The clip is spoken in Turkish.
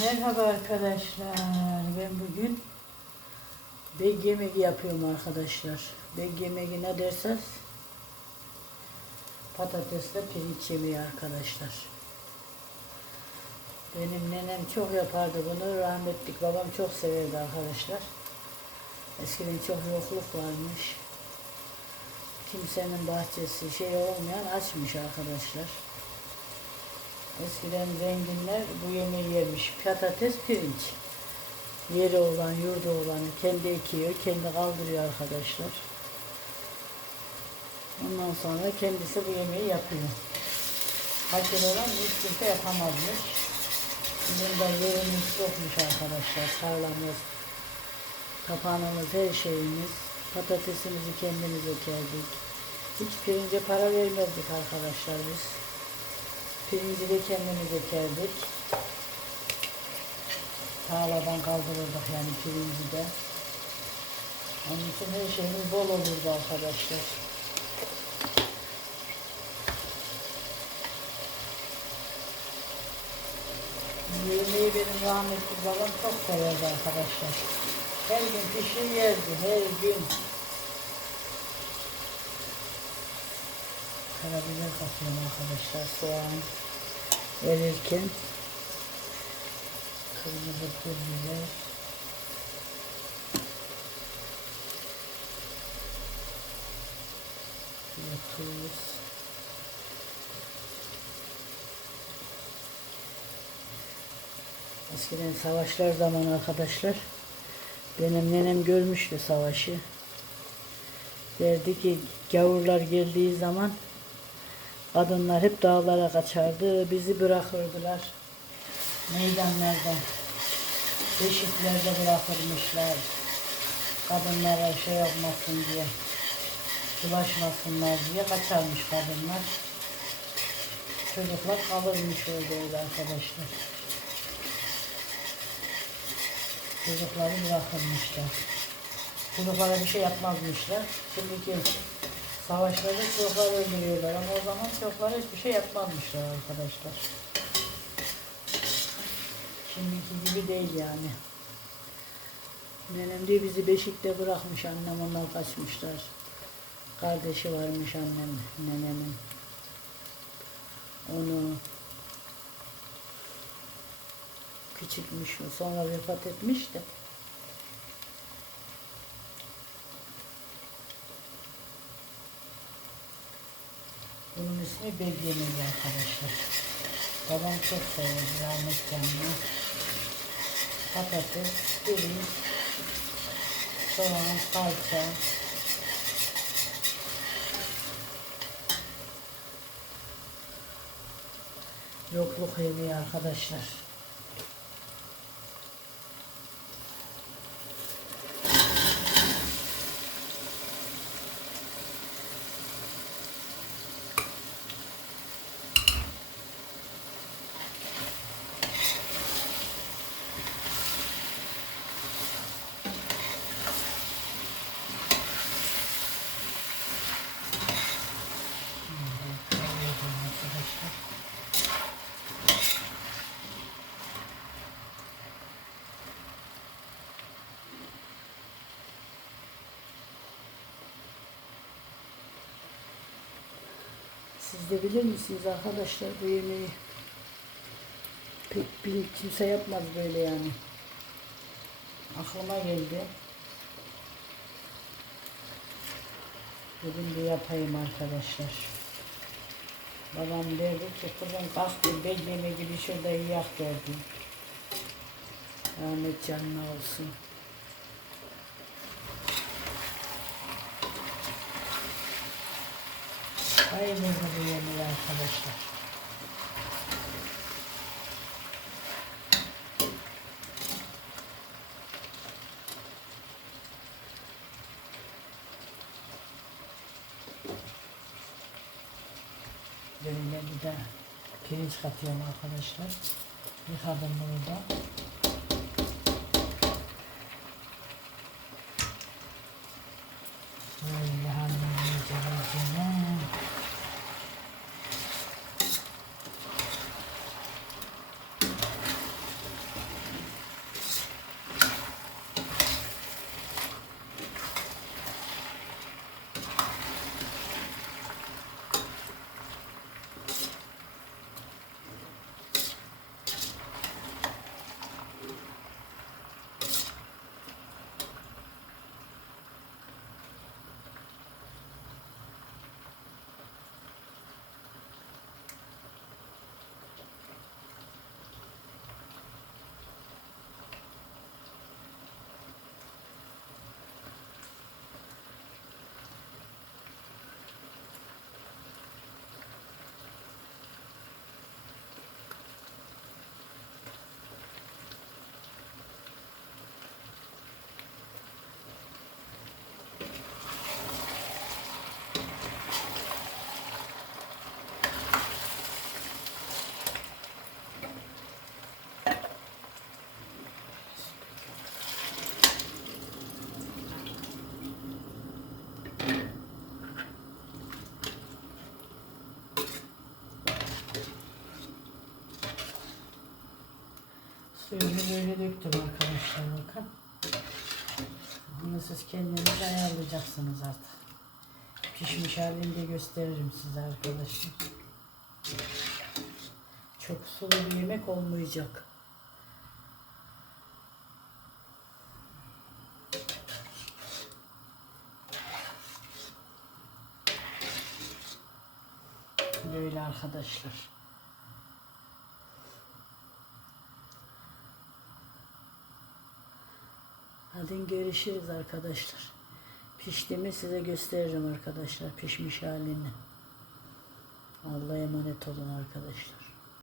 Merhaba arkadaşlar. Ben bugün beg yemeği yapıyorum arkadaşlar. Beg yemeği ne derseniz patatesle pirinç yemeği arkadaşlar. Benim nenem çok yapardı bunu. Rahmetlik babam çok severdi arkadaşlar. Eskiden çok yokluk varmış. Kimsenin bahçesi şey olmayan açmış arkadaşlar. Eskiden zenginler bu yemeği yermiş. Patates, pirinç. Yeri olan, yurdu olan kendi ekiyor, kendi kaldırıyor arkadaşlar. Ondan sonra kendisi bu yemeği yapıyor. Fakir olan hiç kimse yapamazmış. Bizim de yerimiz yokmuş arkadaşlar. Tarlamız, kapanımız, her şeyimiz. Patatesimizi kendimiz ekerdik. Hiç pirince para vermezdik arkadaşlar biz. Pirinci de kendimiz ekerdik. Tarladan kaldırırdık yani pirinci de. Onun için her şeyimiz bol olurdu arkadaşlar. Yemeği benim rahmetli babam çok severdi arkadaşlar. Her gün pişir yerdi, her gün. Karabiber katıyorum arkadaşlar soğan verirken. Kırmızı pul biber. Şöyle tuz. Eskiden savaşlar zamanı arkadaşlar. Benim nenem görmüştü savaşı. Derdi ki gavurlar geldiği zaman kadınlar hep dağlara kaçardı. Bizi bırakırdılar. Meydanlarda, beşiklerde bırakırmışlar. Kadınlara şey yapmasın diye, bulaşmasınlar diye kaçarmış kadınlar. Çocuklar kalırmış orada arkadaşlar. Çocukları bırakırmışlar. Çocuklara bir şey yapmazmışlar. Şimdiki savaşlarda çocukları öldürüyorlar ama o zaman çocuklara hiçbir şey yapmazmışlar arkadaşlar. Şimdiki gibi değil yani. Nenem diye bizi beşikte bırakmış annem onlar kaçmışlar. Kardeşi varmış annem, nenemin. Onu küçükmüş sonra vefat etmiş de. İsmi belgemeyi arkadaşlar. Babam çok severdi rahmetli anne. Patates, pirinç, soğan, salça. Yokluk yemeği arkadaşlar. Siz de bilir misiniz arkadaşlar bu yemeği? Pek bil, kimse yapmaz böyle yani. Aklıma geldi. Dedim bir yapayım arkadaşlar. Babam derdi ki kızım kalk bir bekleme gibi şurada yak derdi. Rahmet canına olsun. Hayırlı bu yemeği arkadaşlar. Böyle bir de pirinç katıyorum arkadaşlar. Yıkadım bunu da. Böyle halledeceğim. Suyunu böyle döktüm arkadaşlar bakın. Bunu siz kendiniz ayarlayacaksınız artık. Pişmiş halini de gösteririm size arkadaşlar. Çok sulu bir yemek olmayacak. Böyle arkadaşlar. Hadi görüşürüz arkadaşlar. Piştiğimi size gösteririm arkadaşlar. Pişmiş halini. Allah'a emanet olun arkadaşlar.